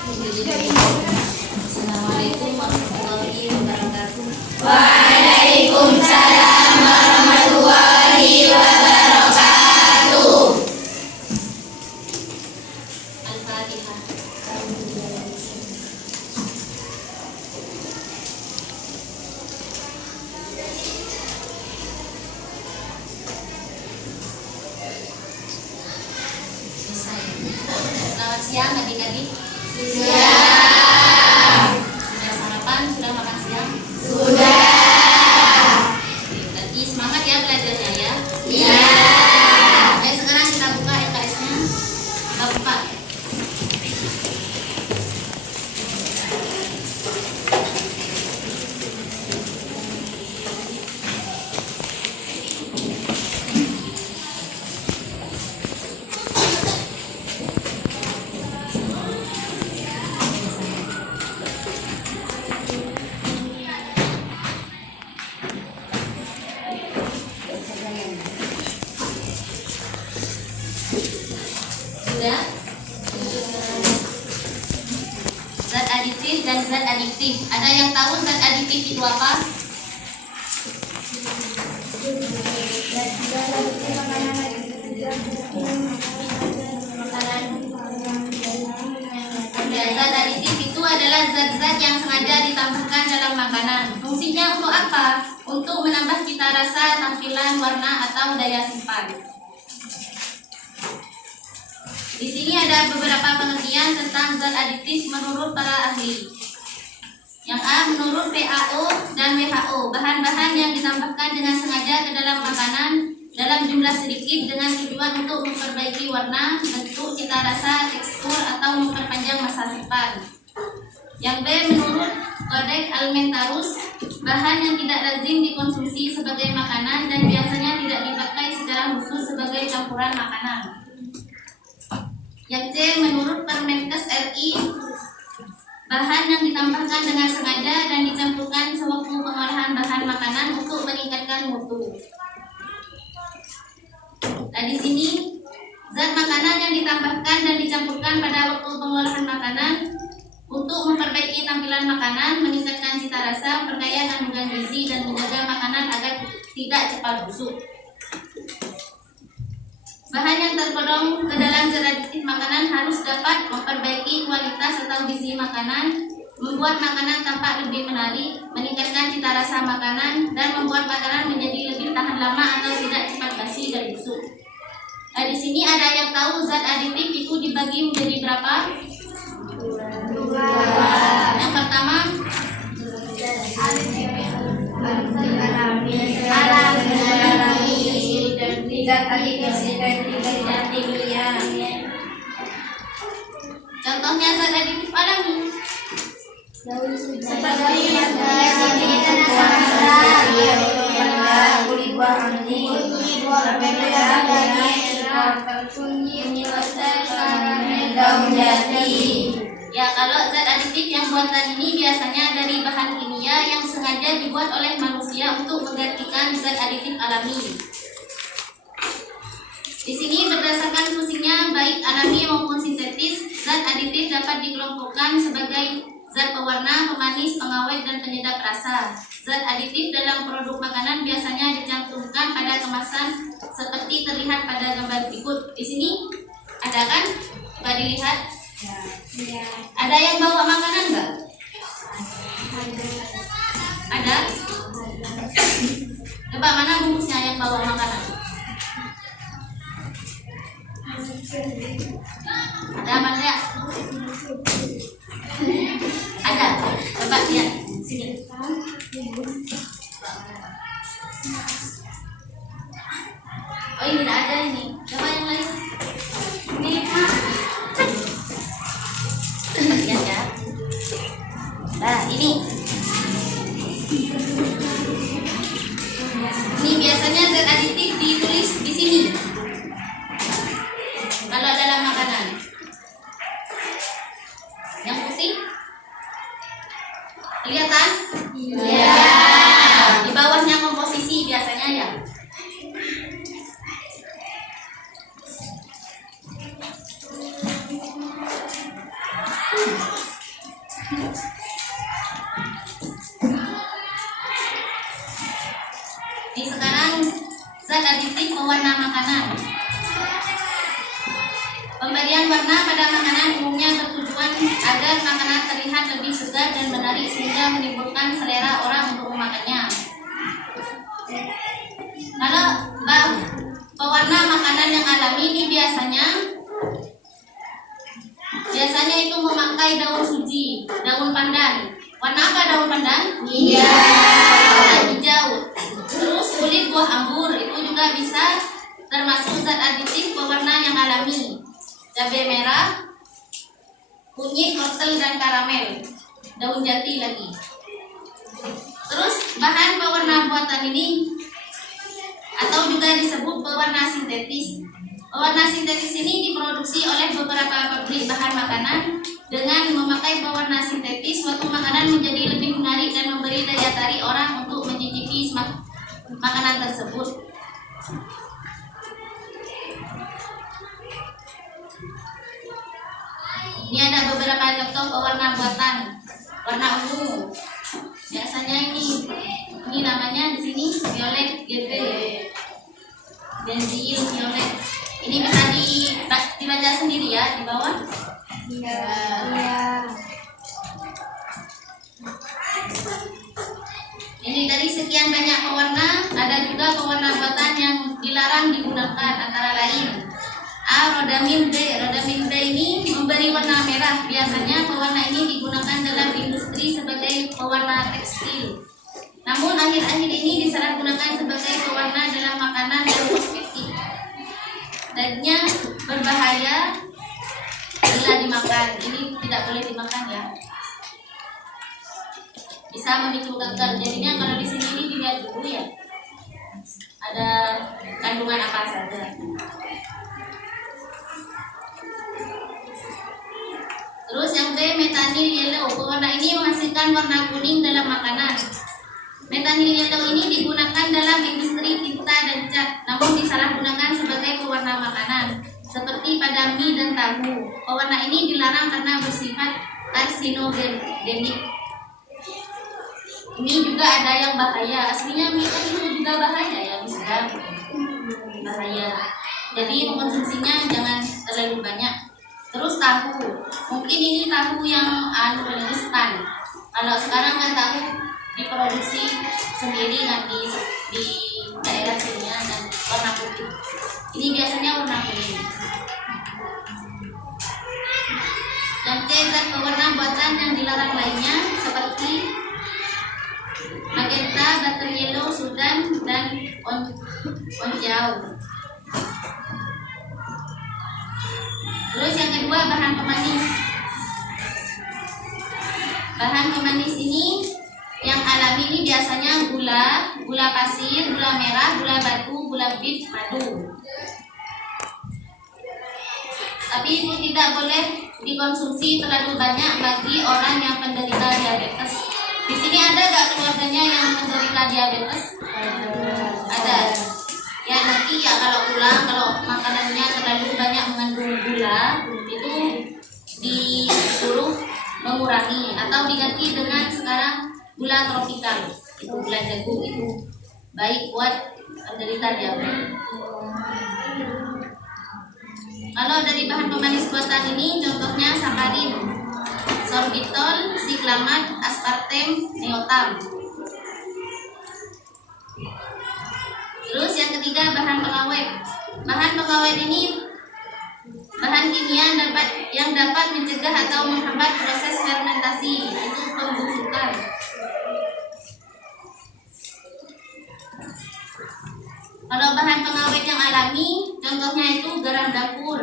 Assalamualaikum warahmatullahi wabarakatuh. Waalaikumsalam warahmatullahi wabarakatuh. Al-Fatihah. Selesai. Selamat siang adik-adik. Siap. Sudah sarapan? Sudah makan siang? Sudah. Berarti semangat ya belajarnya ya. Iya. Oke, sekarang kita buka LKS-nya. Kita buka. Sudah? Zat aditif dan zat adiktif. Ada yang tahu zat aditif itu apa? Ya, zat aditif itu adalah zat-zat yang sengaja ditambahkan dalam makanan. Fungsinya untuk apa? Untuk menambah cita rasa, tampilan, warna, atau daya simpan. Di sini ada beberapa pengertian tentang zat aditif menurut para ahli. Yang A, menurut WHO dan WHO, bahan-bahan yang ditambahkan dengan sengaja ke dalam makanan dalam jumlah sedikit dengan tujuan untuk memperbaiki warna, bentuk, cita rasa, tekstur, atau memperpanjang masa simpan. Yang B, menurut Codex Alimentarius, bahan yang tidak lazim dikonsumsi sebagai makanan dan biasanya tidak dipakai secara khusus sebagai campuran makanan. Yang C, menurut Permenkes RI, bahan yang ditambahkan dengan sengaja dan dicampurkan sewaktu pengolahan bahan makanan untuk meningkatkan mutu. Nah, di sini zat makanan yang ditambahkan dan dicampurkan pada waktu pengolahan makanan untuk memperbaiki tampilan makanan, meningkatkan cita rasa, perkaya kandungan gizi, dan menjaga makanan agar tidak cepat busuk. Bahan yang tergolong ke dalam zat aditif makanan harus dapat memperbaiki kualitas atau gizi makanan, membuat makanan tampak lebih menarik, meningkatkan cita rasa makanan, dan membuat makanan menjadi lebih tahan lama atau tidak cepat basi dan busuk. Nah, di sini ada yang tahu zat aditif itu dibagi menjadi berapa? Yang pertama, contohnya zat aditif alami. Ya, kalau zat aditif yang buatan ini biasanya dari bahan kimia yang sengaja dibuat oleh manusia untuk menggantikan zat aditif alami. Di sini berdasarkan fungsinya baik alami maupun sintetis, zat aditif dapat dikelompokkan sebagai zat pewarna, pemanis, pengawet, dan penyedap rasa. Zat aditif dalam produk makanan biasanya dicantumkan pada kemasan seperti terlihat pada gambar berikut. Di sini ada kan? Coba dilihat. Ada yang bawa makanan enggak? Ada? Coba mana bungkusnya yang bawa makanan? Ada apa enggak? Ada. Coba lihat sini. Oh, ini tidak ada ini. Coba yang lain. Ini lihat ya. Nah, ini. Ini biasanya zat aditif ditulis di sini. Kalau dalam makanan. Yang putih? Kelihatan? Iya. Di bawahnya komposisi biasanya ya. Ini sekarang zat aditif pewarna makanan. Pemberian warna pada makanan umumnya bertujuan agar makanan terlihat lebih segar dan menarik sehingga menimbulkan selera orang untuk memakannya. Kalau pewarna makanan yang alami ini biasanya itu memakai daun suji, daun pandan. Warna apa daun pandan? Warna hijau. Terus kulit buah anggur itu juga bisa termasuk zat aditif pewarna yang alami. Cabai merah, kunyit, wortel, dan karamel, daun jati lagi. Terus bahan pewarna buatan ini atau juga disebut pewarna sintetis. Pewarna sintetis ini diproduksi oleh beberapa pabrik bahan makanan. Dengan memakai pewarna sintetis, suatu makanan menjadi lebih menarik dan memberi daya tarik orang untuk mencicipi makanan tersebut. Ini ada beberapa contoh pewarna buatan. Warna ungu. Biasanya ini namanya di sini violet GB. Benzyl violet. Ini bisa dibaca sendiri ya di bawah. Iya. Ini dari sekian banyak pewarna, ada juga pewarna buatan yang dilarang digunakan, antara lain Rhodamin D. Rhodamin D ini memberi warna merah. Biasanya pewarna ini digunakan dalam industri sebagai pewarna tekstil. Namun akhir-akhir ini disalahgunakan sebagai pewarna dalam makanan dan kosmetik. Zatnya berbahaya bila dimakan. Ini tidak boleh dimakan ya. Bisa memicu kanker. Jadinya kalau di sini ini dilihat dulu ya. Ada kandungan apa saja. Terus yang B, methanol yellow. Pewarna ini menghasilkan warna kuning dalam makanan. Methanol yellow ini digunakan dalam industri tinta dan cat, namun disalahgunakan sebagai pewarna makanan, seperti pada mie dan tahu. Pewarna ini dilarang karena bersifat karsinogenik. Ini juga ada yang bahaya. Aslinya mie kan itu juga bahaya ya, bisa bahaya. Jadi mengkonsumsinya jangan terlalu banyak. Terus tahu, mungkin ini tahu yang instan. Kalau sekarang kan tahu diproduksi sendiri nanti di daerah sini dan warna putih. Ini biasanya warna kuning. Dan C, zat pewarna buatan yang dilarang lainnya seperti magenta, butter yellow, sudan, dan onjau. Terus yang kedua, bahan pemanis. Bahan pemanis ini yang alami ini biasanya gula pasir, gula merah, gula batu, gula bit, madu. Tapi itu tidak boleh dikonsumsi terlalu banyak bagi orang yang penderita diabetes. Di sini ada gak keluarganya yang menderita diabetes? Ada. Ya nanti ya kalau pulang, kalau makanannya terlalu banyak mengandung gula, itu disuruh mengurangi atau diganti dengan sekarang gula tropikal. Itu gula jagung, itu baik buat penderita diabetes. Kalau dari bahan pemanis buatan ini contohnya sakarin, sorbitol, siklamat, aspartem, neotam. Terus yang ketiga, bahan pengawet. Bahan pengawet ini bahan kimia yang dapat mencegah atau menghambat proses fermentasi, itu pembusukan. Kalau bahan pengawet yang alami, contohnya itu garam dapur,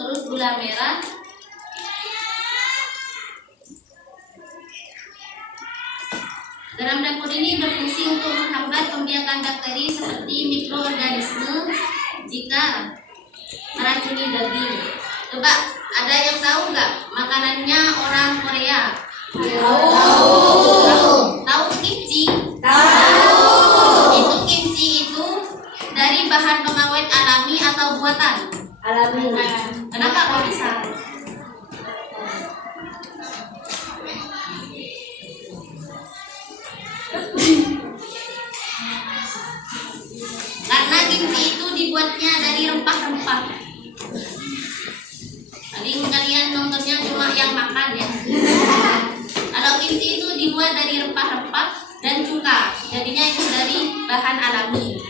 terus gula merah, garam dapur ini berfungsi untuk menghambat pembiakan bakteri seperti mikroorganisme jika meracuni daging. Coba, ada yang tahu nggak makanannya orang Korea? Tahu kimchi? Itu kimchi itu dari bahan pengawet alami atau buatan? Alami. Kenapa kok bisa? Jadi kalian nontonnya cuma yang makan ya. Kalau kimchi itu dibuat dari rempah-rempah dan cuka, jadinya itu dari bahan alami.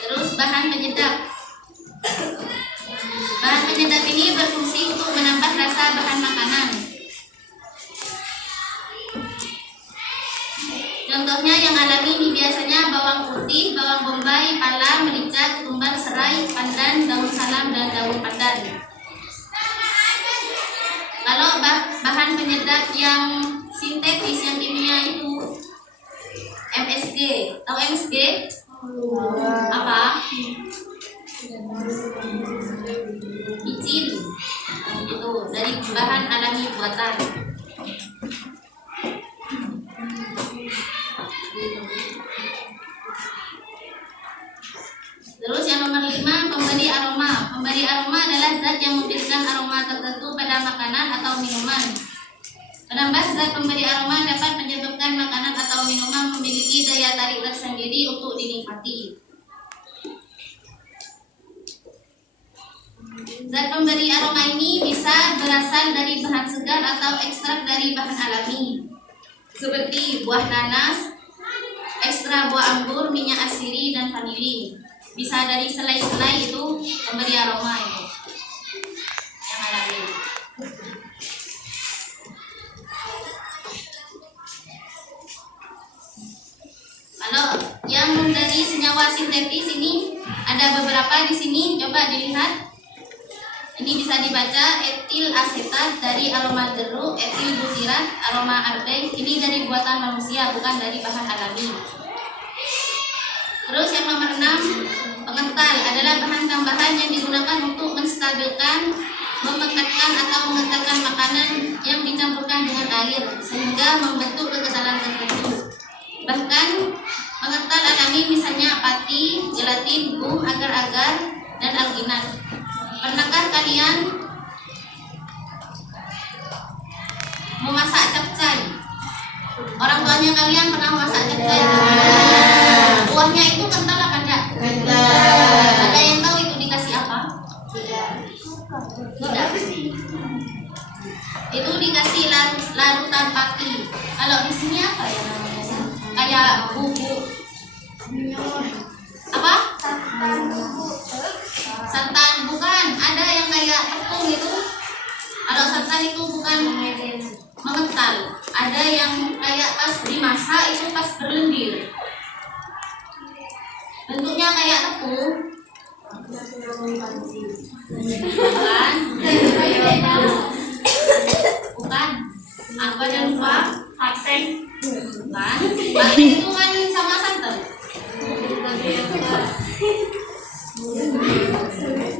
Terus bahan penyedap. Bahan penyedap ini berfungsi untuk menambah rasa bahan makanan. Contohnya yang alami ini biasanya bawang putih, bawang bombay, pala, merica, ketumbar, serai, pandan, daun salam, dan daun pandan. Kalau bahan penyedap yang sintetis, yang kimia itu MSG. Tahu MSG? Apa? Micin. Itu dari bahan alami buatan. Terus yang nomor 5, pemberi aroma. Pemberi aroma adalah zat yang memberikan aroma tertentu pada makanan atau minuman. Penambah zat pemberi aroma dapat menyebabkan makanan atau minuman memiliki daya tarik tersendiri untuk dinikmati. Zat pemberi aroma ini bisa berasal dari bahan segar atau ekstrak dari bahan alami, seperti buah nanas, ekstra buah anggur, minyak asiri, dan vanili. Bisa dari selai-selai, itu pemberi aroma itu yang alami. Kalau yang dari senyawa sintetis ini ada beberapa di sini, coba dilihat. Ini bisa dibaca etil asetat dari aroma jeruk, etil butirat, aroma ardei. Ini dari buatan manusia, bukan dari bahan alami. Terus yang nomor 6, pengental adalah bahan tambahan yang digunakan untuk menstabilkan, memekatkan atau mengentalkan makanan yang dicampurkan dengan air sehingga membentuk kekentalan tertentu. Bahkan pengental alami misalnya pati, gelatin, gum, agar-agar, dan alginat. Pernahkah kalian memasak capcay? Orang tuanya kalian pernah masak capcay? Buahnya itu kental apa enggak? Kental. Ada yang tahu itu dikasih apa? Tidak. Itu dikasih larutan pati. Kalau di sini apa ya namanya? Kayak bubuk apa? Santan, bukan. Ada yang kayak tepung itu. Kalau santan itu bukan mengental. Ada yang kayak pas dimasak itu pas berlendir. Bentuknya kayak tepung. Bukan. Bukan. Apa dan lupa? Pateng. Bukan. Pateng itu kan sama santan.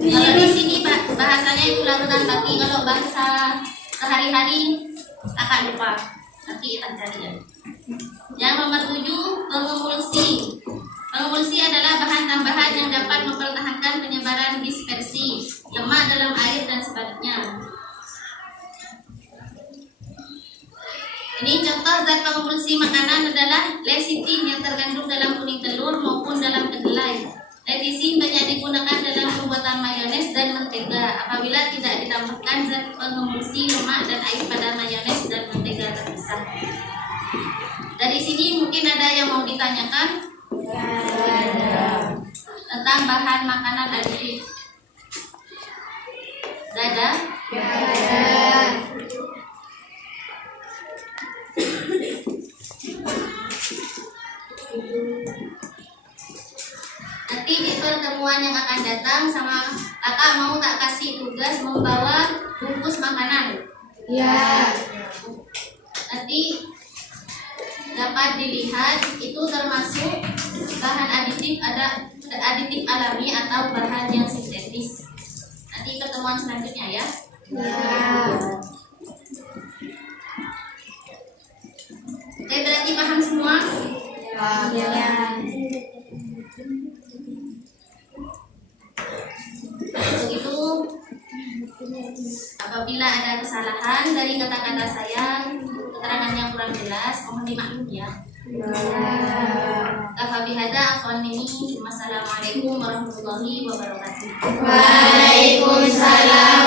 Kalau di sini bahasanya itu larutan pati. Kalau bahasa sehari-hari akan lupa. Nanti kita cari ya. Yang nomor 7, pengemulsi. Pengemulsi adalah bahan tambahan yang dapat mempertahankan penyebaran dispersi lemak dalam air dan sebaliknya. Ini contoh zat pengemulsi makanan adalah lecitin yang terkandung dalam kuning telur maupun dalam kedelai. Lecitin banyak digunakan dalam pembuatan mayones dan mentega apabila tidak ditambahkan zat pengemulsi lemak dan air pada mayones dan mentega terpisah. Dari sini mungkin ada yang mau ditanyakan tentang bahan makanan aditif. Ada? Nanti di pertemuan yang akan datang sama kakak mau tak kasih tugas membawa bungkus makanan. Ya. Nanti dapat dilihat itu termasuk bahan aditif, ada aditif alami atau bahan yang sintetis. Nanti pertemuan selanjutnya ya. Ya. Oke, berarti paham semua? Ya. Untuk itu, apabila ada kesalahan dari kata-kata saya, keterangannya kurang jelas, mohon dimaklum ya. Kafa bihada akhwan ini. Wassalamualaikum warahmatullahi wabarakatuh. Waalaikumsalam